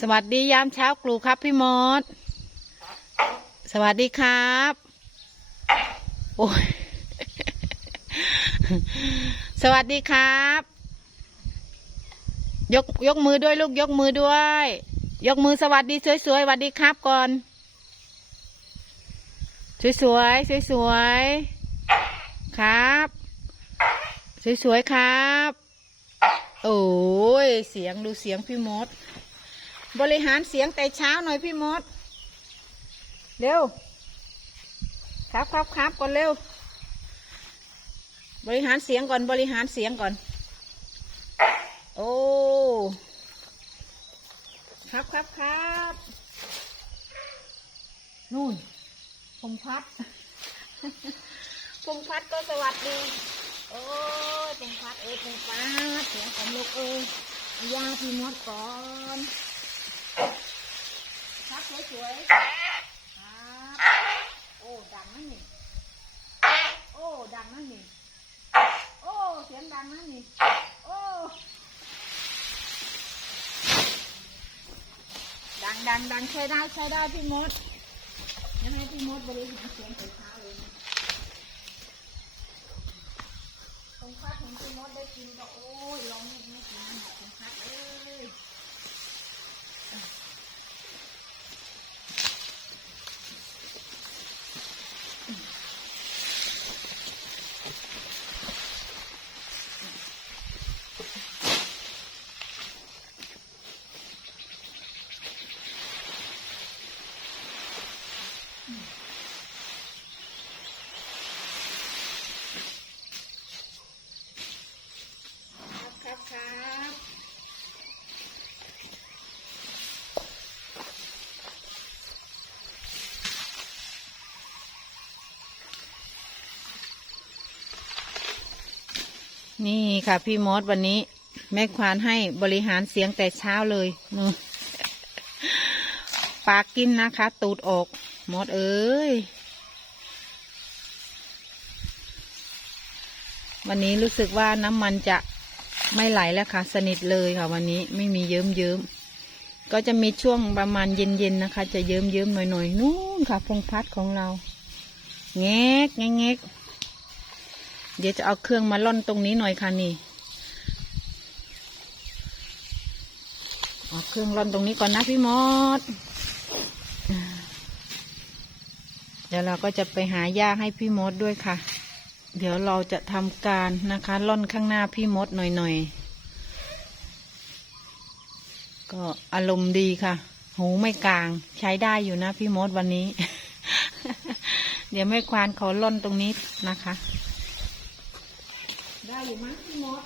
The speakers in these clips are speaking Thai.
สวัสดียามเช้าครูครับพี่มดสวัสดีครับ โอ้ย สวัสดีครับ ยกยกมือด้วยลูกยกมือด้วย ยกมือสวัสดีสวยๆสวัสดีครับก่อน สวยๆสวยๆครับ สวยๆครับ โอ้ย เสียงดูเสียงพี่มด บริหารเสียงแต่เช้าหน่อยพี่มด เร็ว ครับครับครับก่อนเร็ว บริหารเสียงก่อนบริหารเสียงก่อน โอ้ครับครับครับนู่นพงพัดพงพัดก็สวัสดี โอ้ยพงพัดเอ้ยพงพัดเสียงของลูกเอ้ยเอายาพี่มดก่อน ครับสวยๆครับโอ้ ดังนั่นนี่ โอ้ ดังนั่นนี่ โอ้ เสียงดังนั่นนี่ โอ้ ดังดังดังใช้ได้ใช้ได้พี่มดยังไงพี่มดบริหารเสียงแต่เช้าเลยนะตรงพัดของพี่มดได้กินก็โอ้ยลองไม่ไม่กินมันตรงพัดเอ้ย Thank you. นี่ค่ะ พี่มดวันนี้ แม่ควานให้บริหารเสียงแต่เช้าเลยนู่ปากกินนะคะ ตูดออกมดเอ้ย วันนี้รู้สึกว่าน้ำมันจะไม่ไหลแล้วค่ะ สนิทเลยค่ะ วันนี้ไม่มีเยิ้มเยิ้มก็จะมีช่วงประมาณเย็นๆนะคะ จะเยิ้มเยิ้มหน่อยๆนู่นค่ะพงพัดของเรา แงกแงกแงก เดี๋ยวจะเอาเครื่องมาล่อนตรงนี้หน่อยค่ะนี่เอาเครื่องล่อนตรงนี้ก่อนนะพี่มดเดี๋ยวเราก็จะไปหาหญ้าให้พี่มดด้วยค่ะ เดี๋ยวเราจะทำการนะคะล่อนข้างหน้าพี่มดหน่อยๆ ก็อารมณ์ดีค่ะ หูไม่กลางใช้ได้อยู่นะพี่มดวันนี้ เดี๋ยวแม่ควานเขาล่อนตรงนี้นะคะ ได้อยู่มั้งพี่มด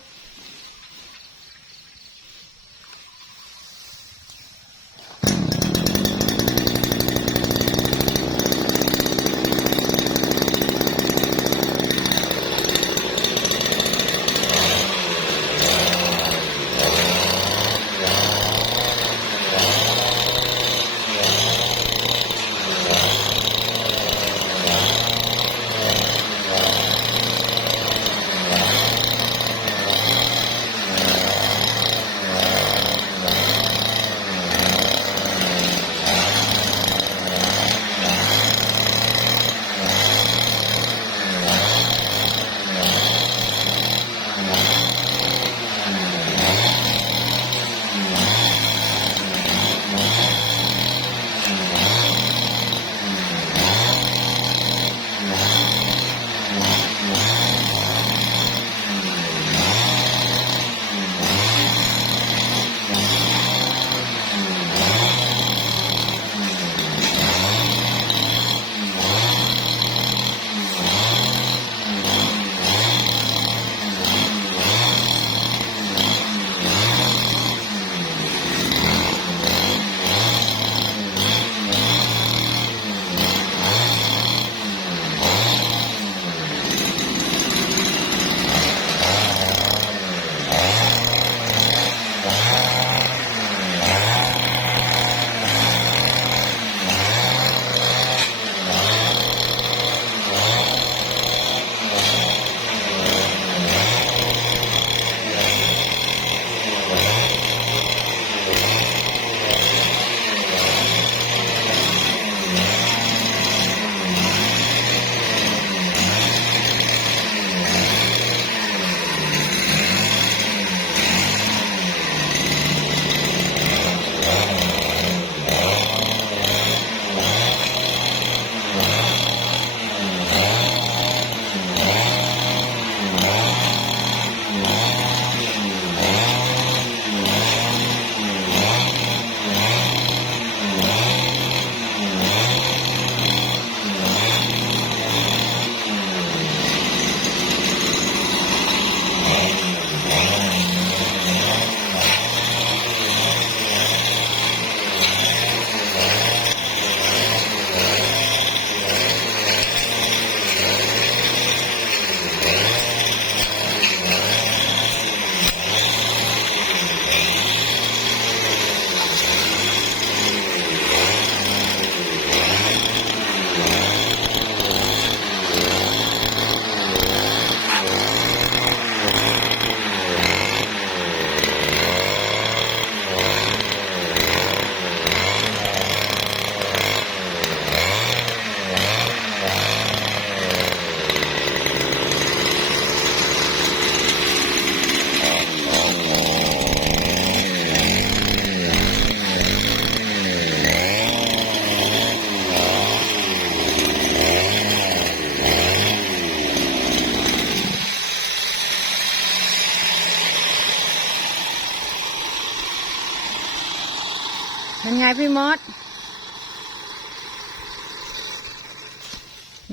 พี่มด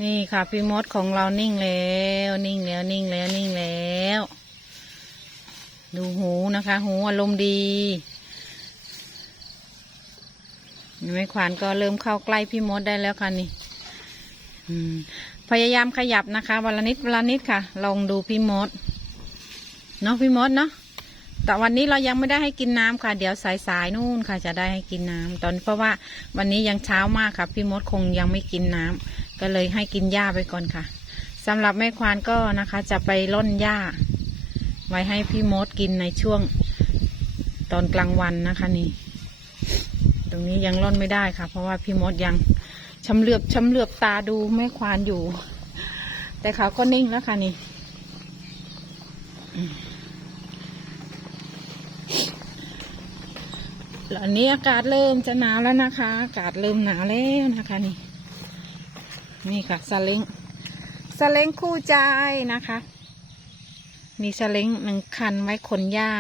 นี่ค่ะพี่มดของเรานิ่งแล้ว นิ่งแล้วนิ่งแล้วนิ่งแล้ว ดูหูนะคะ หูอารมณ์ดีแม่ขวานก็เริ่มเข้าใกล้พี่มดได้แล้วค่ะนี่พยายามขยับนะคะวันละนิดวันละนิดค่ะ ลองดูพี่มด เนาะพี่มดเนาะ แต่วันนี้เรายังไม่ได้ให้กินน้ำค่ะ เดี๋ยวสายๆนู่นค่ะจะได้ให้กินน้ำตอนเพราะว่าวันนี้ยังเช้ามากค่ะ พี่มดคงยังไม่กินน้ำก็เลยให้กินหญ้าไปก่อนค่ะสำหรับแม่ควานก็นะคะ จะไปร่อนหญ้า ไว้ให้พี่มดกินในช่วงตอนกลางวันนะคะนี่ ตรงนี้ยังร่อนไม่ได้ค่ะ เพราะว่าพี่มดยังชำเลือบชำเลือบตาดูแม่ควานอยู่ แต่เขาก็นิ่งแล้วค่ะนี่อืม แล้วอันนี้อากาศเริ่มจะหนาวแล้วนะคะ อากาศเริ่มหนาวแล้วนะคะนี่ นี่ค่ะสเล้งสเล้งคู่ใจนะคะ มีสเล้งหนึ่งคันไว้ขนหญ้า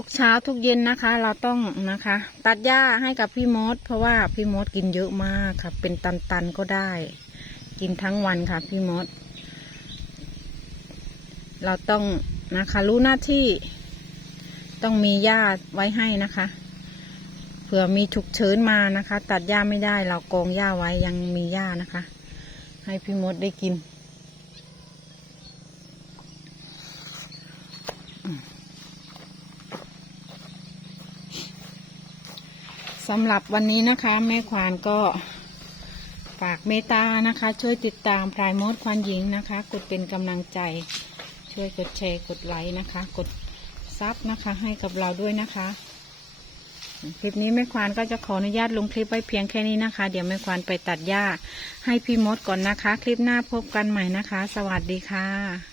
ทุกเช้าทุกเย็นนะคะ เราต้องนะคะ ตัดหญ้าให้กับพี่มด เพราะว่าพี่มดกินเยอะมากค่ะ เป็นตันๆก็ได้ กินทั้งวันค่ะ พี่มด เราต้องนะคะรู้หน้าที่ต้องมีหญ้าไว้ให้นะคะเผื่อมีฉุกเฉินมานะคะ ตัดหญ้าไม่ได้เรากองหญ้าไว้ยังมีหญ้านะคะ ให้พี่มดได้กิน สำหรับวันนี้นะคะ แม่ควานก็ฝากเมตตานะคะ ช่วยติดตามพลายมดควานหญิงนะคะ กดเป็นกำลังใจ ช่วยกดแชร์กดไลค์นะคะ กดซับนะคะ ให้กับเราด้วยนะคะ คลิปนี้แม่ควานก็จะขออนุญาตลงคลิปไว้เพียงแค่นี้นะคะ เดี๋ยวแม่ควานไปตัดหญ้าให้พี่มดก่อนนะคะ คลิปหน้าพบกันใหม่นะคะ สวัสดีค่ะ